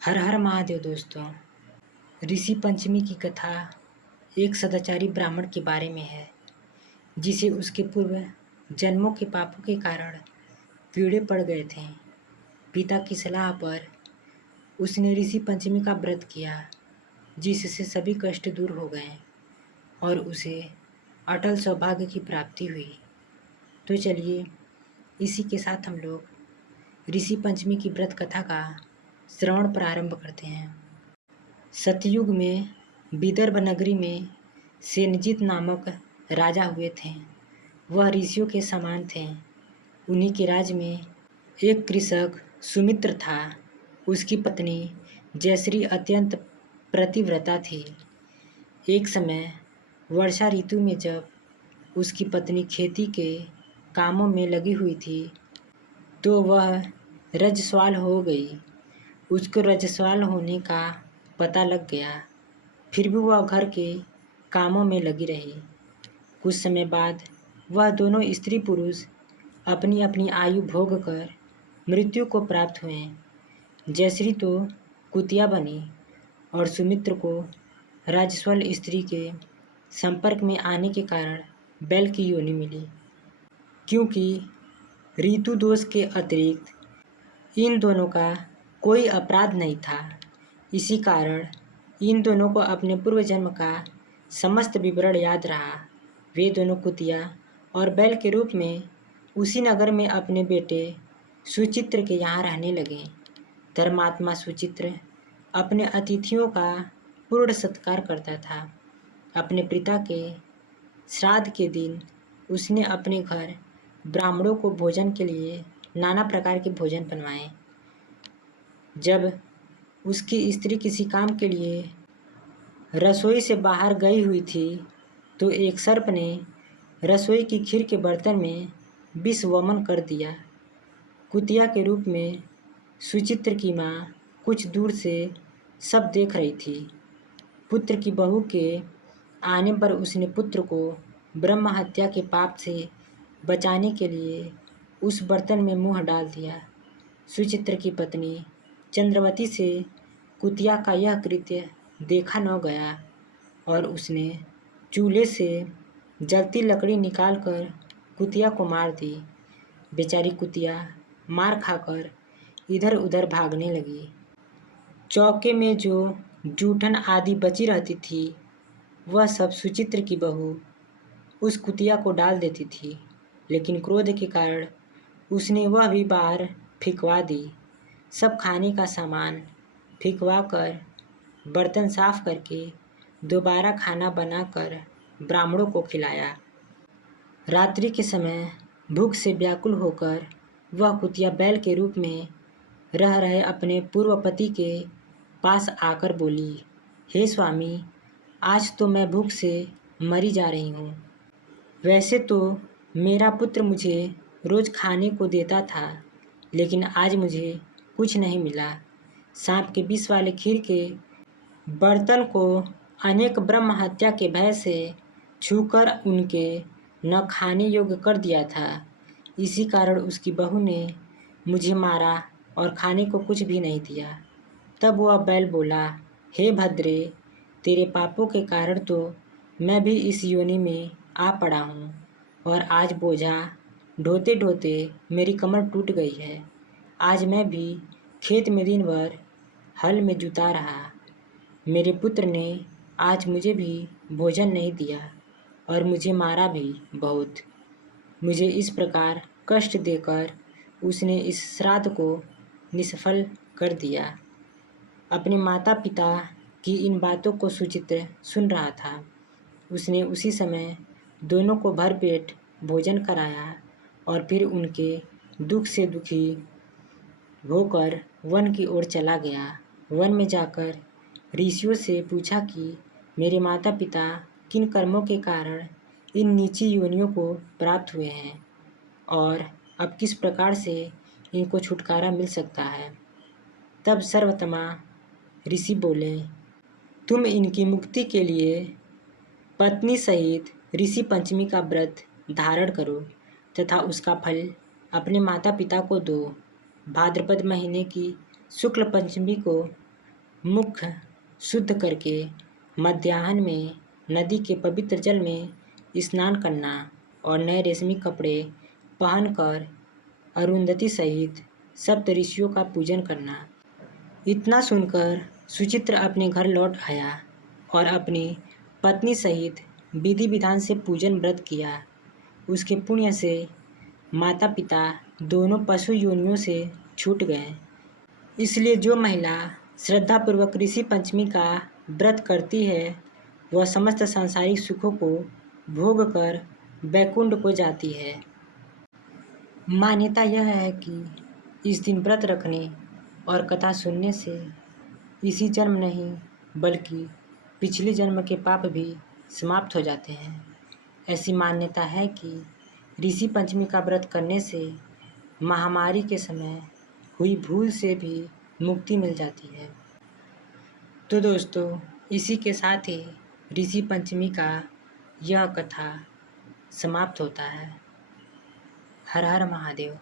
हर हर महादेव दोस्तों। ऋषि पंचमी की कथा एक सदाचारी ब्राह्मण के बारे में है, जिसे उसके पूर्व जन्मों के पापों के कारण कीड़े पड़ गए थे। पिता की सलाह पर उसने ऋषि पंचमी का व्रत किया, जिससे सभी कष्ट दूर हो गए और उसे अटल सौभाग्य की प्राप्ति हुई। तो चलिए इसी के साथ हम लोग ऋषि पंचमी की व्रत कथा का श्रवण प्रारंभ करते हैं। सतयुग में विदर्भ नगरी में सेनजीत नामक राजा हुए थे। वह ऋषियों के समान थे। उन्हीं के राज्य में एक कृषक सुमित्र था। उसकी पत्नी जयश्री अत्यंत प्रतिव्रता थी। एक समय वर्षा ऋतु में जब उसकी पत्नी खेती के कामों में लगी हुई थी, तो वह रजस्वाल हो गई। उसको रजस्वाल होने का पता लग गया, फिर भी वह घर के कामों में लगी रही। कुछ समय बाद वह दोनों स्त्री पुरुष अपनी अपनी आयु भोग कर मृत्यु को प्राप्त हुए। जयश्री तो कुतिया बनी और सुमित्र को राजस्वल स्त्री के संपर्क में आने के कारण बैल की योनि मिली। क्योंकि ऋतु दोष के अतिरिक्त इन दोनों का कोई अपराध नहीं था, इसी कारण इन दोनों को अपने पूर्व जन्म का समस्त विवरण याद रहा। वे दोनों कुतिया और बैल के रूप में उसी नगर में अपने बेटे सुचित्र के यहाँ रहने लगे। धर्मात्मा सुचित्र अपने अतिथियों का पूर्ण सत्कार करता था। अपने पिता के श्राद्ध के दिन उसने अपने घर ब्राह्मणों को भोजन के लिए नाना प्रकार के भोजन बनवाए। जब उसकी स्त्री किसी काम के लिए रसोई से बाहर गई हुई थी, तो एक सर्प ने रसोई की खीर के बर्तन में विष वमन कर दिया। कुतिया के रूप में सुचित्र की माँ कुछ दूर से सब देख रही थी। पुत्र की बहू के आने पर उसने पुत्र को ब्रह्म हत्या के पाप से बचाने के लिए उस बर्तन में मुंह डाल दिया। सुचित्र की पत्नी चंद्रवती से कुतिया का यह कृत्य देखा न गया और उसने चूल्हे से जलती लकड़ी निकालकर कुतिया को मार दी। बेचारी कुतिया मार खाकर इधर उधर भागने लगी। चौके में जो जूठन आदि बची रहती थी, वह सब सुचित्र की बहू उस कुतिया को डाल देती थी, लेकिन क्रोध के कारण उसने वह भी बाहर फेंकवा दी। सब खाने का सामान फेंकवा कर बर्तन साफ करके दोबारा खाना बनाकर ब्राह्मणों को खिलाया। रात्रि के समय भूख से व्याकुल होकर वह कुतिया बैल के रूप में रह रहे अपने पूर्व पति के पास आकर बोली, हे स्वामी, आज तो मैं भूख से मरी जा रही हूँ। वैसे तो मेरा पुत्र मुझे रोज़ खाने को देता था, लेकिन आज मुझे कुछ नहीं मिला। सांप के विष वाले खीर के बर्तन को अनेक ब्रह्म हत्या के भय से छूकर उनके न खाने योग्य कर दिया था। इसी कारण उसकी बहू ने मुझे मारा और खाने को कुछ भी नहीं दिया। तब वह बैल बोला, हे भद्रे, तेरे पापों के कारण तो मैं भी इस योनि में आ पड़ा हूँ और आज बोझा ढोते ढोते मेरी कमर टूट गई है। आज मैं भी खेत में दिन भर हल में जुता रहा। मेरे पुत्र ने आज मुझे भी भोजन नहीं दिया और मुझे मारा भी बहुत। मुझे इस प्रकार कष्ट देकर उसने इस श्राद्ध को निष्फल कर दिया। अपने माता पिता की इन बातों को सुचित्र सुन रहा था। उसने उसी समय दोनों को भरपेट भोजन कराया और फिर उनके दुख से दुखी होकर वन की ओर चला गया। वन में जाकर ऋषियों से पूछा कि मेरे माता पिता किन कर्मों के कारण इन नीची योनियों को प्राप्त हुए हैं और अब किस प्रकार से इनको छुटकारा मिल सकता है। तब सर्वतमा ऋषि बोले, तुम इनकी मुक्ति के लिए पत्नी सहित ऋषि पंचमी का व्रत धारण करो तथा उसका फल अपने माता पिता को दो। भाद्रपद महीने की शुक्ल पंचमी को मुख शुद्ध करके मध्याह्न में नदी के पवित्र जल में स्नान करना और नए रेशमी कपड़े पहनकर अरुंधति सहित सप्त ऋषियों का पूजन करना। इतना सुनकर सुचित्र अपने घर लौट आया और अपनी पत्नी सहित विधि विधान से पूजन व्रत किया। उसके पुण्य से माता पिता दोनों पशु योनियों से छूट गए। इसलिए जो महिला श्रद्धापूर्वक ऋषि पंचमी का व्रत करती है वह समस्त सांसारिक सुखों को भोग कर वैकुंठ को जाती है। मान्यता यह है कि इस दिन व्रत रखने और कथा सुनने से इसी जन्म नहीं बल्कि पिछले जन्म के पाप भी समाप्त हो जाते हैं। ऐसी मान्यता है कि ऋषि पंचमी का व्रत करने से महामारी के समय हुई भूल से भी मुक्ति मिल जाती है। तो दोस्तों, इसी के साथ ही ऋषि पंचमी का यह कथा समाप्त होता है। हर हर महादेव।